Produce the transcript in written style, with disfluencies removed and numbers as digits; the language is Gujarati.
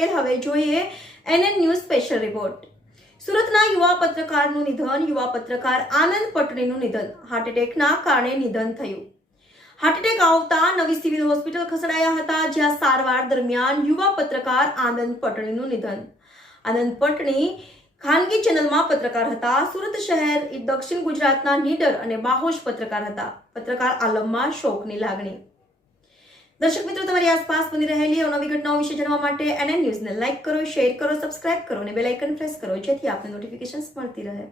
પટેલ। હવે જોઈએ NN ન્યૂઝ સ્પેશિયલ રિપોર્ટ। સુરતના યુવા પત્રકારનું નિધન। યુવા પત્રકાર આનંદ પટણીનું નિધન। હાર્ટ એટેકના કારણે નિધન થયું। હાર્ટ એટેક આવતા નવી સિવિલ હોસ્પિટલ ખસેડાયા હતા, જ્યાં સારવાર દરમિયાન યુવા પત્રકાર આનંદ પટણીનું નિધન। આનંદ પટણી ખાનગી ચેનલમાં પત્રકાર હતા। સુરત શહેર દક્ષિણ ગુજરાતના નીડર અને બાહોશ પત્રકાર હતા। પત્રકાર આલમમાં શોકની લાગણી। દર્શક મિત્રો, તમારી આસપાસ બની રહેલી અવનવી ઘટનાઓ વિશે જાણવા માટે NN ન્યૂઝને લાઇક કરો, શેર કરો, સબસ્ક્રાઇબ કરો અને બેલ આઇકન પ્રેસ કરો, જેથી આપને નોટિફિકેશન્સ મળતી રહે।